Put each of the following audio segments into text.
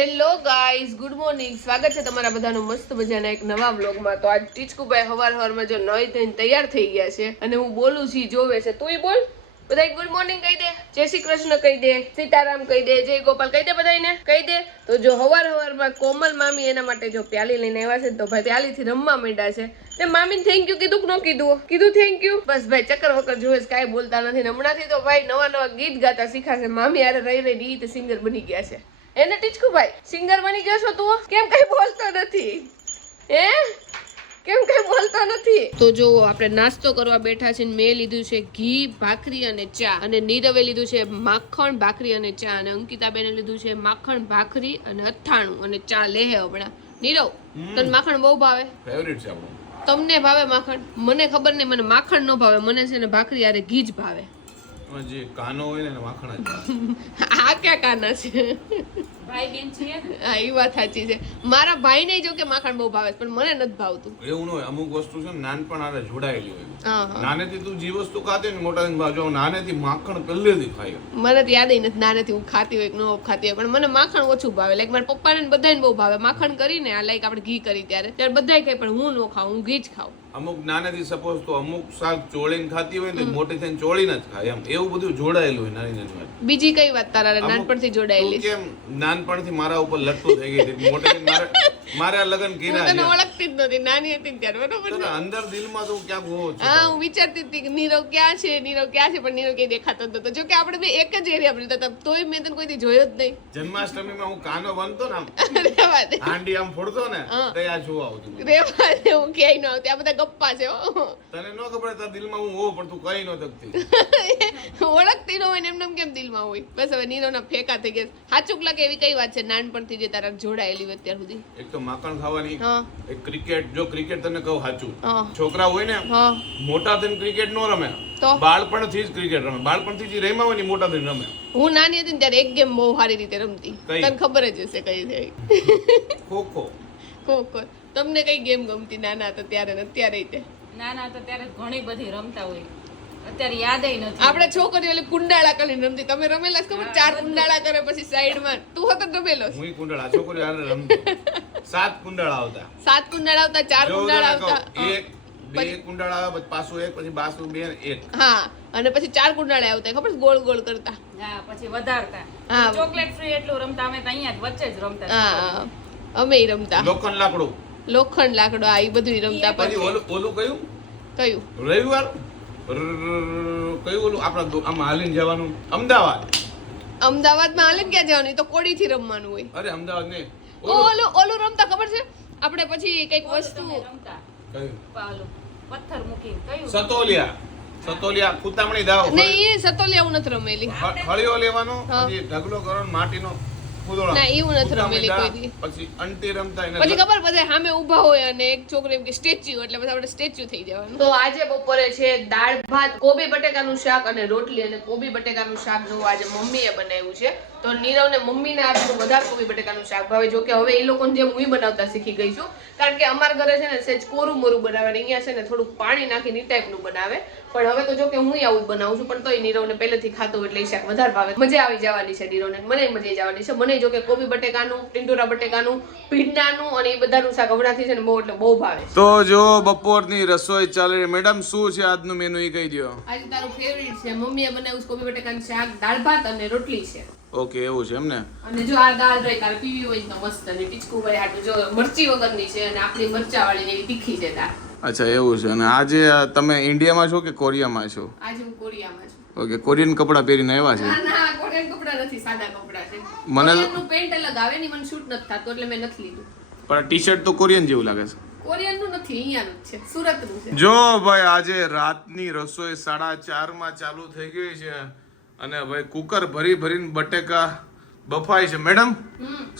Hello guys, good morning. સ્વાગત છે તમારા બધાનું મસ્ત મજાના એક નવા બ્લોગમાં તો આજ ટીચકુભાઈ હવાર હવારમાં જો નઈ થઈને તૈયાર થઈ ગયા છે અને હું બોલું છું જોવે છે. તુંય બોલ. બધા ગુડ મોર્નિંગ કહી દે. જય શ્રી કૃષ્ણ કહી દે. સીતારામ કહી દે. જય ગોપાલ કહી દે બધાને કહી દે. તો જો હવાર હવારમાં કોમલ મામી એના માટે જો પ્યાલી લઈને આવ્યા છે તો ભાઈ પ્યાલીથી રમવા માંડ્યા છે. તે મામીને થેન્ક યુ કીધું કે ન કીધું? કીધું થેન્ક યુ બસ ભાઈ ચક્કર વક્કર જોવે કાંઈ બોલતા નથી. હમણાંથી તો ભાઈ નવા નવા ગીત ગાતા શીખાશે મામી હારે રહી રહી ગીત સિંગર બની ગયા છે. એને ટીચકુ ભાઈ સિંગર બની ગયો છો તું? કેમ કઈ બોલતો નથી? હે? કેમ કઈ બોલતો નથી? તો જો આપણે નાસ્તો કરવા બેઠા છે ને મેં લીધું છે ઘી ભાખરી અને ચા. અને નીરવે લીધું છે માખણ ભાખરી અને ચા. અને અંકિતાબેને લીધું છે માખણ ભાખરી અને અથાણું અને ચા. લેહે હમણાં. નીરવ તને માખણ બહુ ભાવે? ફેવરિટ છે આપણું. તમને ભાવે માખણ? મને ખબર નહીં મને માખણ ન ભાવે. મને છે ને ભાખરી યારે ઘી જ ભાવે. જે કાનો હોય ને ભાવે. આ ક્યાં કાના છે ભાઈ બેન છીએ? હા એ વાત સાચી છે. મારા ભાઈને જો કે માખણ બહુ ભાવે પણ મને નથી ભાવતું. એવું ન હોય અમુક વસ્તુ છે નાનપણ આરે જોડાયેલી હોય. નાનેથી તું જે વસ્તુ ખાતી હોય ને મોટા થઈને ભાવજો નાનેથી માખણ પહેલેથી ખાય મને તો યાદ નથી નાનેથી હું ખાતી હોય કે ન ખાતી હોય પણ મને માખણ ઓછું ભાવે. લાઈક મારા પપ્પાને ને બધાને બહુ ભાવે. માખણ કરીને આ લાઈક આપણે ઘી કરી ત્યારે. ત્યારે બધાય ખાય પણ હું ન ખાઉં હું ઘી જ ખાઉં. અમુક નાનેથી સપોઝ તો અમુક શાક ચોળીને ખાતી હોય ને તો મોટી થઈને ચોળીને જ ખાય એમ. એવું બધું જોડાયેલું હોય નાની નાની બીજી કઈ વાત તારા નાનપણથી જોડાયેલી છે? કેમ નાનપણથી મારા ઉપર લટતું થઈ ગઈ હતી મોટી મારે મારે લગન કર્યા તને છે. ઓળખતી જ નથી. નાની હતી ત્યારે બરોબર છે? અંદર દિલમાં તો હોવો છે. હા હું વિચારતી હતી કે નીરવ ક્યાં છે નીરવ ક્યાં છે પણ નીરવ ક્યાંય દેખાતો નતો જો કે આપણે બે એક જ એરિયા રહેતા હતા તોય મેં તને કોઈથી જોયો જ નહીં. જન્માષ્ટમીમાં હું કાનો બનતો ને આમ હાંડી આમ ફોડતો ને હા. તો આ જોવા આવતું. રેવા દે હું ક્યાંય ન આવતી. આ બધા ગપ્પા છે તને ન ખબર તારા દિલમાં હું હોઉં પણ તું કઈ ન શકતી ઓળખતી ન હોય ને એમને એમ કેમ દિલમાં હોય? બસ હવે નીરવના ફેંકા થઈ ગયા સાચું લાગે એવી કઈ વાત છે? નાનપણથી જે તારા જોડાયેલી હોય અત્યાર સુધી. એક તો માખણ ખાવાની હા. ક્રિકેટ જો ક્રિકેટ તને કહું સાચું. છોકરા હોય ને મોટા થઈને ક્રિકેટ નો રમે. તો? બાળપણથી જ ક્રિકેટ રમે. બાળપણથી જ રમ્યા હોય ને મોટા થઈને રમે. હું નાની હતી ત્યારે એક ગેમ બહુ સારી રીતે રમતી? તને ખબર જ હશે કઈ છે. ખો ખો. ખો ખો. તમને કઈ ગેમ ગમતી? નાના હતા ત્યારે ને અત્યારે તે? નાના હતા ત્યારે ઘણી બધી રમતા હોય. અત્યારે યાદ નથી. આપણે છોકરીઓ કુંડાળા કરીને રમતી. તમે રમેલા છે ખબર? ચાર કુંડાળા કરે પછી સાઈડમાં તું હતો રમેલો? હું કુંડાળા છોકરીઓ રમતો. સાત કુંડળ આવતા. સાત કુંડળ આવતા ચાર કુંડાળા આવતા. એક બે કુંડળ આવે પાછું એક પછી બાસુ બે એક. હા અને પછી ચાર કુંડળ આવતા ખબર ગોળ ગોળ કરતા. હા પછી વધારતા. હા. ચોકલેટ ફ્રી એટલું રમતા અમે તો અહીંયા જ વચ્ચે જ રમતા હા અમે રમતા. લોખંડ લાકડું. લોખંડ લાકડો આ બધું રમતા પછી ઓલું ઓલું કયું? કયું? રવિવાર કયું ઓલું? આપણા આમ હાલીને જવાનું. અમદાવાદ. અમદાવાદમાં હાલે ને ક્યાં જવાનું? તો કોડીથી રમવાનું હોય. અરે અમદાવાદ નહીં. ઓલું ઓલું. રમતા ખબર છે? આપણે પછી કંઈક વસ્તુ તમે રમતા. કયું? પાલું પથ્થર મૂકીને કયું? સતોલિયા. સતોલિયા કુતામણી દાવ નહીં એ સતોલિયા હું નથી રમેલી. હળિયો લેવાનો પછી ઢગલો કરવાનો માટીનો ના, એવું નથી રમેલી કોઈ દી. પછી અંટી રમતા એને પછી ખબર બધા સામે ઊભા હોય અને એક છોકરો એમ કે સ્ટેચ્યુ એટલે પછી આપણે સ્ટેચ્યુ થઈ જવાનું. તો આજે બપોરે છે દાળ ભાત કોબી બટેકાનું શાક અને રોટલી અને કોબી બટેકાનું શાક જો આજે મમ્મીએ બનાવ્યું છે. તો નીરવ ને મમ્મીને આજે વધારે કોબી બટેકાનું શાક ભાવે. જો કે હવે એ લોકોને જેમ હું બનાવતા શીખી ગઈ છું. કારણ કે અમારા ઘરે છે ને સેજ કોરું મોરું બનાવે અહીંયા છે ને થોડુંક પાણી નાખીને ટાઈપનું બનાવે. પણ હવે તો જો કે હું આવું બનાવું છું પણ તોય નીરવને પહેલેથી ખાતો એટલે શાક વધારે ભાવે. મજા આવી જવાની છે નીરવને. મને મજા જવાની છે. મને જો કે કોબી બટેકાનું ટિંડોરા બટેકાનું ભીંડાનું અને એ બધાનું શાક હમણાંથી છે ને બહુ એટલે બહુ ભાવે તો જો બપોરની રસોઈ ચાલે મેડમ શું છે આજનું મેનુ એ કહી દો આજે તારું ફેવરિટ છે. મમ્મીએ બનાવ્યું કોબી બટેકાનું શાક દાળ ભાત અને રોટલી છે. ઓકે એવું છે એમ ને? અને જો આ દાળ રહી કાલે પીવી હોય તો મસ્ત અને ટીચકુ ભાઈ આટલું જો મરચી વગરની છે અને આપણી મરચા વાળી જેવી તીખી છે દાળ. અચ્છા એવું છે. અને આજે તમે ઇન્ડિયામાં છો કે કોરિયામાં છો? આજે હું કોરિયામાં છું. ઓકે કોરિયન કપડાં પહેરીને આવ્યા છે? ના ના કોરિયન કપડા નથી સાદા કપડા છે. મને- પેન્ટ અલગ આવે ને મને શૂટ નથી થતો એટલે મેં નથી લીધું. પણ ટી શર્ટ તો કોરિયન જેવું લાગે છે. કોરિયનનું નથી અહીંયાનું છે સુરતનું છે. જો ભાઈ આજે રાતની રસોઈ સાડા ચારમાં ચાલુ થઈ ગઈ છે. અને ભાઈ કુકર ભરી ભરીને બટેકા બફાય છે. મેડમ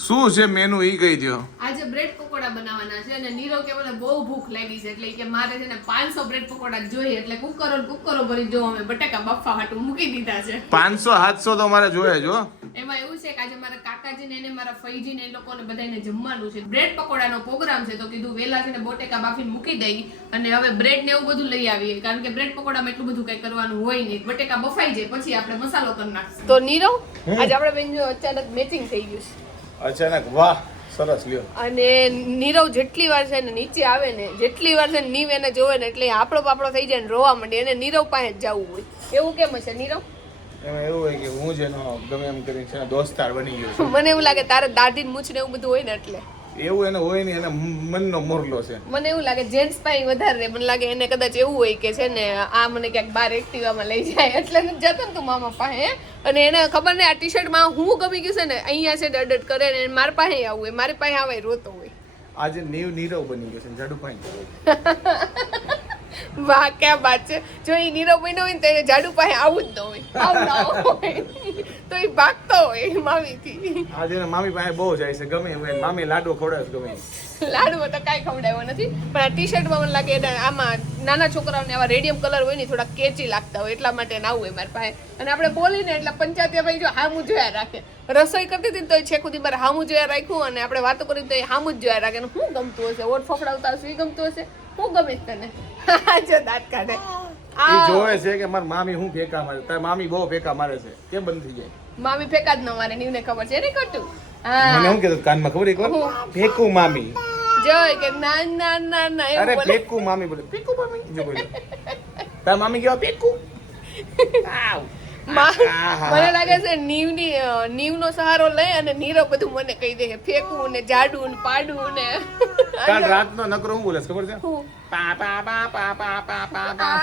શું છે મેનુ? ઈ કહી દો આજે બ્રેડ પકોડા બનાવવાના છે અને નીરો કે મને બહુ ભૂખ લાગી છે એટલે કે મારે છે ને 500 બ્રેડ પકોડા જોઈએ. એટલે કુકરો કુકરો ભરી જો અમે. બટાકા બફા હાટુ મૂકી દીધા છે. 500 700 તો મારે જોઈએ જો એમાં એવું છે કે આજે મારા કાકાજીને એને મારા ફઈજીને એ લોકોને બધાને જમવાનું છે. બ્રેડ પકોડાનો પ્રોગ્રામ છે તો કીધું વેલા છે ને બટેકા બાફીને મૂકી દઈ અને હવે બ્રેડ ને એવું બધું લઈ આવીએ. કારણ કે બ્રેડ પકોડામાં એટલું બધું કઈ કરવાનું હોય નહીં. બટેકા બફાઈ જાય પછી આપણે મસાલો કરી નાખશું. તો નીરવ આજે આપણે બેન જો અચાનક મેચિંગ થઈ ગયું છે. અચાનક વાહ સરસ લ્યો અને નીરવ જેટલી વાર છે ને નીચે આવે ને જેટલી વાર છે નીવ એને જોવે ને એટલે આપણો પાપડો થઈ જાય ને રોવા માંડે એને નીરવ પાસે જ જવું હોય. એવું કેમ હશે નીરવ? એમાં એવું હોય કે હું જ એનો ગમે એમ કરીને છે દોસ્તાર બની ગયો મને એવું લાગે તારે દાઢી મૂછ ને એવું બધું હોય ને એટલે. એવું એને હોય નહીં એને મનનો મોરલો છે. મને એવું લાગે જેન્ટ્સ પાસે વધારે મને લાગે એને કદાચ એવું હોય કે છે ને આ મને ક્યાંક બાર એક્ટિવામાં લઈ જાય. એટલે જતો ને તું મામા પાસે અને એને ખબર ને આ ટી શર્ટમાં હું ગમી ગયું છે ને અહીંયા છે અડટ કરે ને મારી પાસે આવું હોય મારી પાસે આવે રોતો હોય. આજે નીવ નીરવ બની ગયો છે જાડુ પાણી વાહ ક્યાં વાત છે. જો એ નીરવ બન્યો હોય ને તો એને જાડુ પાસે આવું જ ન હોય. આવું ના હોય. તો એ ભાગતો હોય મામીથી. આજે મામી પાસે બહુ જાય છે ગમે એમ મામી લાડુ ખવડાવે ગમે લાડવો તો કાંઈ ખવડાવ્યો નથી પણ આ ટી શર્ટમાં મને લાગે આમાં નાના છોકરાઓને આવા રેડિયમ કલર હોય ને થોડા કેચી લાગતા હોય એટલા માટે ના હોય મારી પાસે. અને આપણે બોલીને એટલે પંચાયતી ભાઈ જો હામું જોયા રાખે. રસોઈ કરતી હતી તો એ ખુદી મારે હામું જોયા રાખ્યું અને આપણે વાતો કરી તો એ હામું જ જોયા રાખે. શું ગમતું હશે? ઓટ ફફડાવતા હશે એ ગમતું હશે? શું ગમે તને? જો દાંત કાઢે. આ જોવે છે કે માર મામી હું ફેંકા મારે? તાર મામી બહુ ફેંકા મારે છે. કેમ બંધ થઈ જાય? મામી ફેંકા જ ન મારે નીવને ખબર છે? ને કટું મને હા કીધું કાનમાં ખબર એક વાર? ફેંકું મામી. જોય કે ના ના ના ના અરે ફેંકું મામી બોલે. ફેંકું મામી. જો બોલે. તાર મામી કેવા? ફેંકું. આવ. મને લાગે છે નીવની નીવનો સહારો લઈ અને નીરવ બધું મને કહી દે ફેંકવું ને જાડું ને પાડું ને. કાલ રાતનો નકરો હું બોલે ખબર છે? પા પા પા પા પા પા પા.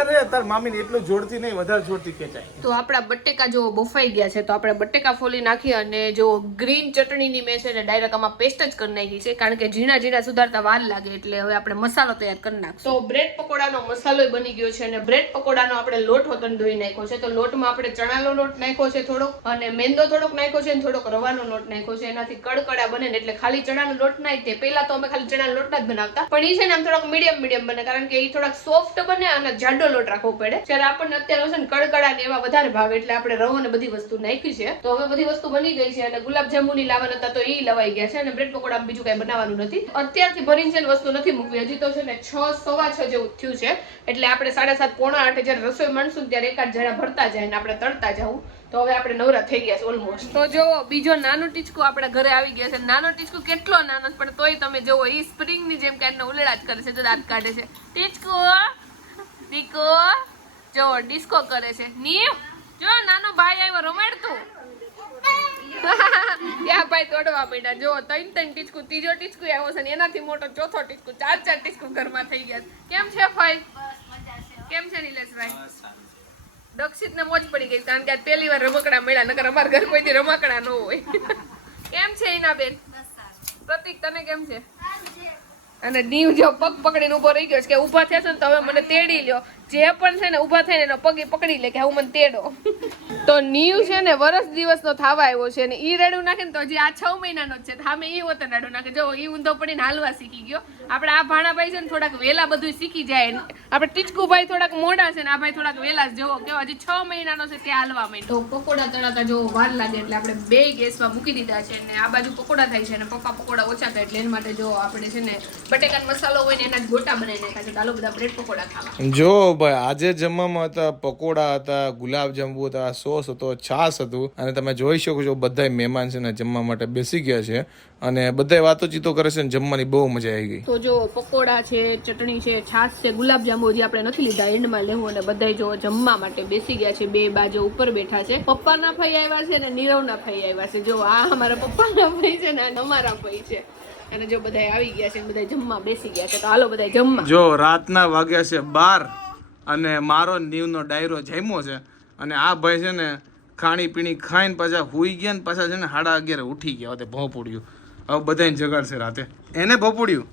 અરે તાર મામીને એટલું જોડતી નહીં વધારે જોડતી ખેંચાય. તો આપણા બટેકા જો બફાઈ ગયા છે તો આપણે બટેકા ફોલી નાખી અને જો ગ્રીન ચટણીની મેં છે ને ડાયરેક્ટ આમાં પેસ્ટ જ કરી નાખી છે કારણ કે ઝીણા ઝીણા સુધારતા વાર લાગે એટલે હવે આપણે મસાલો તૈયાર કરી નાખીશું. તો બ્રેડ પકોડાનો મસાલો બની ગયો છે અને બ્રેડ પકોડાનો આપણે લોટ વતન ધોઈ નાખ્યો છે તો લોટમાં આપણે ચણાનો લોટ નાખ્યો છે થોડોક અને મેંદો થોડોક નાખ્યો છે અને થોડોક રવાનો લોટ નાખ્યો છે. એનાથી કડકડા બને એટલે ખાલી ચણાનો લોટ નાખી પહેલા તો અમે ખાલી ચણાનો લોટ જ બનાવતા પણ એ છે ને આમ થોડોક મીડિયમ મીડિયમ બને કારણ કે એ થોડાક સોફ્ટ બને અને જાડો લોટ રાખવો પડે. જ્યારે આપણને અત્યારે છે ને કડકડા ને એવા વધારે ભાવે એટલે આપણે રવો ને બધી વસ્તુ નાખી છે. તો હવે બધી વસ્તુ બની ગઈ છે અને ગુલાબ જાંબુની લાવવાના હતા તો એ લવાઈ ગયા છે અને બ્રેડ પકોડા બીજું કઈ બનાવવાનું નથી. અત્યારથી ભરીને છે વસ્તુ નથી મૂકવી. હજી તો છે ને છ, સવા છ જેવું થયું છે. એટલે આપણે સાડા સાત, પોણા આઠે જ્યારે રસોઈ માંડશું ને ત્યારે એકાદ જણા ભરતા જાય ને આપણે તળતા જવું તો હવે આપણે નવરા થઈ ગયા છે ઓલમોસ્ટ તો જો બીજો નાનો ટીચકો આપણા ઘરે આવી ગયા છે. નાનો ટીચકો કેટલો નાનો પણ તોય તમે જોવો એ સ્પ્રિંગની જેમ કે ઉલેડા જ કરે છે જો દાંત કાઢે છે. ટીચકો દીકો જો ડિસ્કો કરે છે. નીમ જો નાનો ભાઈ આવ્યો રમાડતું ત્યાં ભાઈ તોડવા માંડ્યા. જો ત્રણ ત્રણ ટીચકું ત્રીજો ટીચકુ આવ્યો છે ને એનાથી મોટો ચોથો ટીચકુ ચાર ચાર ટીચકુ ઘરમાં થઈ ગયા કેમ છે ભાઈ? કેમ છે નિલેશભાઈ? દક્ષિત ને મોજ પડી ગઈ કારણ કે આજ પહેલી વાર રમકડા મળ્યા નકર અમારા ઘર કોઈ રમકડા ન હોય. કેમ છે એના બેન પ્રતિક તને કેમ છે. અને દીવ જો પગ પકડીને ઊભો રહી ગયો છે કે ઊભા થયા છે ને તો હવે મને તેડી લ્યો. જે પણ છે ને ઊભા થઈને એનો પગ પકડી લે કે હું મને તેડો. તો નીવ છે ને વરસ દિવસનો થાવા આવ્યો છે ને ઈ રેડું નાખે ને તો હજી આ છ મહિનાનો જ છે. તો સામે ઈ હોતે રેડું નાખે. જો ઈ ઊંધો પડીને હાલવા શીખી ગયો. આપણે આ ભાણાભાઈ છે ને થોડાક વેલા બધું શીખી જાય. આપણે ટીચકુભાઈ થોડાક મોડા છે ને આ ભાઈ થોડાક વેલા જ જોવો કેવો હજી છ મહિનાનો છે તે હાલવા માંડ્યો. તો પકોડા તળાતા જો વાર લાગે એટલે આપણે બે ગેસમાં મૂકી દીધા છે ને આ બાજુ પકોડા થાય છે ને પપ્પા પકોડા ઓછા થાય એટલે એના માટે જો આપણે છે ને બટેકાનો મસાલો હોય ને એના જ ગોટા બનાવી નાખ્યા છે. ચાલો બધા બ્રેડ પકોડા ખાવા. જો ભાઈ આજે જમવામાં હતા પકોડા હતા ગુલાબ જાંબુ હતા સોસ હતો છાસ હતું. અને તમે જોઈ શકો છો બધા મહેમાન છે ને જમવા માટે બેસી ગયા છે. અને બધાય વાતોચીતો કરે છે ને જમવાની બહુ મજા આવી ગઈ. તો જો પકોડા છે ચટણી છે છાશ છે ગુલાબ જાંબુ હજી આપણે નથી લીધા એન્ડમાં લેવું અને બધાય જો જમવા માટે બેસી ગયા છે બે બાજુ ઉપર બેઠા છે. પપ્પાના ભાઈ આવ્યા છે ને નીરવના ભાઈ આવ્યા છે. જો આ અમારા પપ્પાના ભાઈ છે ને અમારા ભાઈ છે. અને જો બધાય આવી ગયા છે બધા જમવા બેસી ગયા છે. તો હાલો બધાય જમવા. જો રાતના વાગ્યા છે બાર. અને મારો નીવનો ડાયરો જામ્યો છે. અને આ ભાઈ છે ને ખાણી પીણી ખાઈને પાછા હુઈ ગયા ને પાછા છે ને સાડા અગિયારે ઉઠી ગયા હવે ભોપુડ્યું. હવે બધાને જગાડશે રાતે. એને ભોપુડ્યું?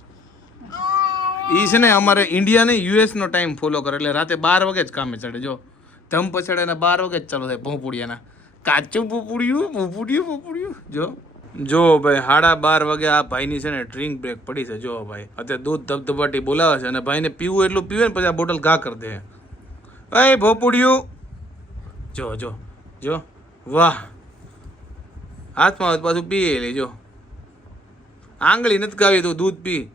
એ છે ને અમારે ઇન્ડિયા ને યુએસનો ટાઈમ ફોલો કરે, એટલે રાતે બાર વાગે જ કામે ચડે, જો. ધમ પછાડે બાર વાગે જ ચાલુ થાય ભોપુડિયાના. કાચું ભોપુડ્યું ભોપુડ્યું, ભોપુડિયું, જો. જો ભાઈ સાડા બાર વાગે આ ભાઈની છે ને ડ્રિંક બ્રેક પડી છે, જો ભાઈ. અત્યારે દૂધ ધબધબાટી બોલાવે છે અને ભાઈને પીવું એટલું પીવે ને પછી આ બોટલ ઘા કરી દે. એ ભોપુડિયું. જો જો જો. વાહ. હાથમાં હાથ પાછું પીએ લેજો આંગળી નથી કાવી તું, દૂધ પી.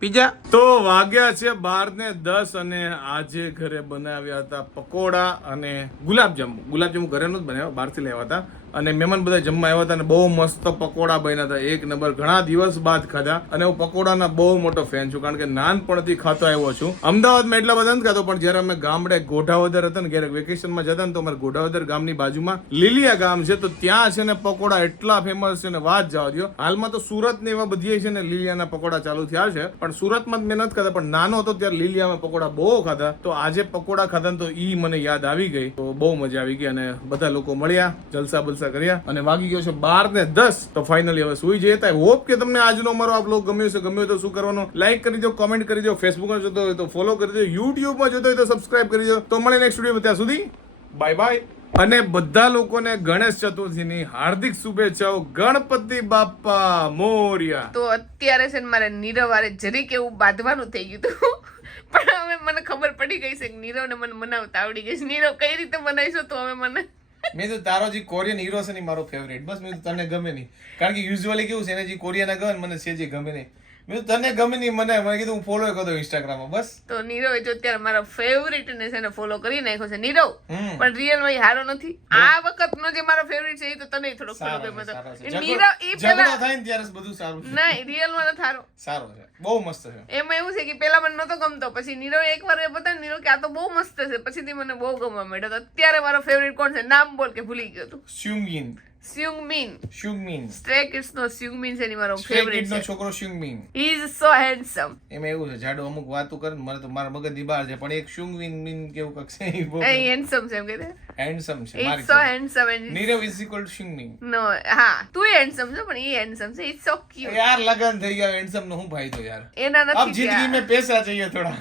પીજા તો વાગ્યા છે બાર ને દસ અને આજે ઘરે બનાવ્યા હતા પકોડા અને ગુલાબજાંબુ. ગુલાબજાંબુ ઘરે નું જ બનાવ્યા, બહારથી લેવા હતા. અને મહેમાન બધા જમવા આવ્યા હતા અને બહુ મસ્ત પકોડા બન્યા હતા. એક નંબર. ઘણા દિવસ બાદ ખાધા અને હું પકોડાના બહુ મોટો ફેન છું કારણ કે નાનપણથી ખાતો આવ્યો છું. અમદાવાદમાં એટલા બધા નથી ખાતો, પણ જ્યારે અમે ગામડે ગોઢાવદર હતા ને ક્યારેક વેકેશનમાં જતા ને, તો અમારે ગોઢાવદર ગામની બાજુમાં લીલિયા ગામ છે, તો ત્યાં છે ને પકોડા એટલા ફેમસ છે ને, વાત જવા દો હાલમાં તો સુરત ને એવા બધી છે ને, લીલિયાના પકોડા ચાલુ થયા છે, પણ સુરતમાં મેં નથી ખાતા પણ નાનો હતો ત્યારે લીલિયામાં પકોડા બહુ ખાધા. તો આજે પકોડા ખાધા ને તો ઈ મને યાદ આવી ગઈ. તો બહુ મજા આવી ગઈ અને બધા લોકો મળ્યા, જલસા બલસા કર્યા અને વાગી ગયો છે બાર ને દસ. તો ફાઇનલી હવે સુઈ જઈએ. તો હોપ કે તમને આજનો અમારો આ બ્લોગ ગમ્યો છે ગમ્યો તો શું કરવાનો? લાઈક કરી દો કોમેન્ટ કરી દો ફેસબુકમાં જોતો હોય તો ફોલો કરી દો યુટ્યુબમાં જોતો હોય તો સબસ્ક્રાઇબ કરી દો. તો મળે નેક્સ્ટ વીડિયો ત્યાં સુધી બાય બાય અને બધા લોકોને ગણેશ ચતુર્થીની હાર્દિક શુભેચ્છાઓ. ગણપતિ બાપ્પા મોર્યા. તો અત્યારે છે મારે નીરવ વારે જરીક એવું બાંધવાનું થઈ ગયું હતું. પણ હવે મને ખબર પડી ગઈ છે કે નીરવને મને મનાવતા આવડી ગઈ છે. નીરવ કઈ રીતે મનાવીશો તો હવે મને મેં તો તારો જે કોરિયન હીરો છે ને મારો ફેવરેટ બસ મેં તને ગમે નહીં. કારણ કે યુઝ્યુઅલી કેવું છે, એને જે કોરિયાના ગમે મને છે જે ગમે નહીં. મેં તને ગમે નહીં મને મને કીધું હું ફોલો કરતો ઇન્સ્ટાગ્રામમાં બસ. તો નીરવ જો અત્યારે મારો ફેવરિટ ને છે ને ફોલો કરી નાખ્યો છે. નીરવ પણ રિયલમાં હારો નથી. આ વખતનો જે મારો ફેવરિટ છે એ તો તને થોડો સારો ગમે છે, તો સારો છે. એ ઝઘડો- નીરવ એ પેલા થાય ને ત્યારે બધું સારું ના રિયલમાં નથી હારો. સારો છે. બહુ મસ્ત છે. એમાં એવું છે કે પેલા મને નતો ગમતો. પછી નીરવ એકવાર એ બતાવ્યું નીરવ કે આ તો બહુ મસ્ત છે. પછી થી મને બહુ ગમવા માંડ્યો તો અત્યારે મારો ફેવરિટ કોણ છે? નામ બોલ કે ભૂલી ગયો તું. શ્યુંગિન સ્યુંગમિન શ્યુંગમિન સ્ટ્રે કિડ્સ નો સ્યુંગમિન છે એની મારો Stray ફેવરિટ Kid નો છે છોકરો શ્યુંગમિન હી ઇઝ સો હેન્ડસમ એમાં એવું છે જાડો અમુક વાતો કરે ને મને તો મારા મગજની બહાર છે પણ એક શ્યુંગમિન મીન કેવું કંઈક છે ઈ બહુ એ હેન્ડસમ છે એમ કે હેન્ડસમ છે ઇઝ મારી સો જોડે. Handsome and Nirav is equal to Seungmin નો હા તું હેન્ડસમ છો પણ એ હેન્ડસમ છે ઇટ્સ સો ક્યુટ યાર લગન થઈ ગયા હેન્ડસમ નો હું ફાયદો યાર એના अब નથી जिंदगी ત્યાં. में पैसा चाहिए थोड़ा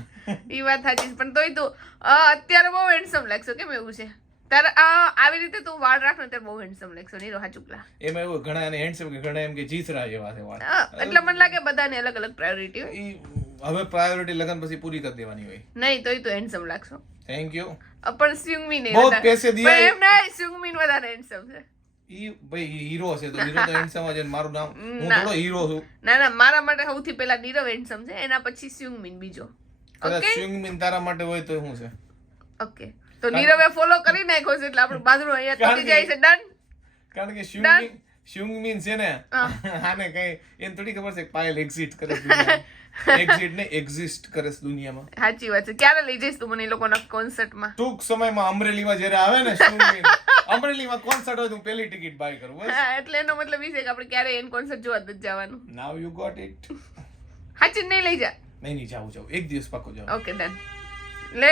ઈ વાત સાચી છે. પણ તોય તું અ, અત્યારે બહુ હેન્ડસમ લાગશો કેમ એવું છે તારે આ આવી રીતે તું વાળ રાખ ને બહુ હેન્ડસમ લાગશો નીરો હાચુકલા એમાં એવું ઘણા એને હેન્ડસમ કે ઘણા એમ કે જીથરા જેવા છે વાળ. એટલે મને લાગે બધાને અલગ અલગ પ્રાયોરિટી હોય. હવે પ્રાયોરિટી લગન પછી પૂરી કરી દેવાની હોય. નહીં તોય તું હેન્ડસમ લાગશો. થેન્ક યુ પણ સ્યુંગમીન બહુ પૈસે દિયા એમ નહીં સ્યુંગમીન વધારે હેન્ડસમ છે. ઈ ભાઈ હીરો છે તો હીરો તો હેન્ડસમ જ મારું નામ. હું ના. થોડો હીરો છું. ના ના મારા માટે સૌથી પહેલા નીરવ હેન્ડસમ છે એના પછી સ્યુંગમીન બીજો. ઓકે સ્યુંગમીન તારા માટે હોય તો શું છે. ઓકે તો નીરવે ફોલો કરી નાખ્યો છે એટલે આપણું બાંધણું અહીંયા તૂટી જાય છે. ડન કારણ કે શ્યુંગમિન શ્યુંગમિન છે ને? આને કઈ એને થોડી ખબર છે પાયલ એક્ઝિટ કરે એક્ઝિટ ને એક્ઝિસ્ટ કરે છે દુનિયામાં. સાચી વાત છે. ક્યારે લઈ જઈશ તું મને એ લોકોના કોન્સર્ટમાં ટૂંક સમયમાં અમરેલીમાં જ્યારે આવે ને અમરેલીમાં કોન્સર્ટ હોય તો હું પહેલી ટિકિટ બાય કરું બસ. એટલે એનો મતલબ એ છે કે આપણે ક્યારે એન કોન્સર્ટ જોવા જ જવાનું. નાવ યુ ગોટ ઇટ હાચી નહીં લઈ જા. નહીં નહીં જાવું જાવું એક દિવસ પાકો જાવ ઓકે ડન લે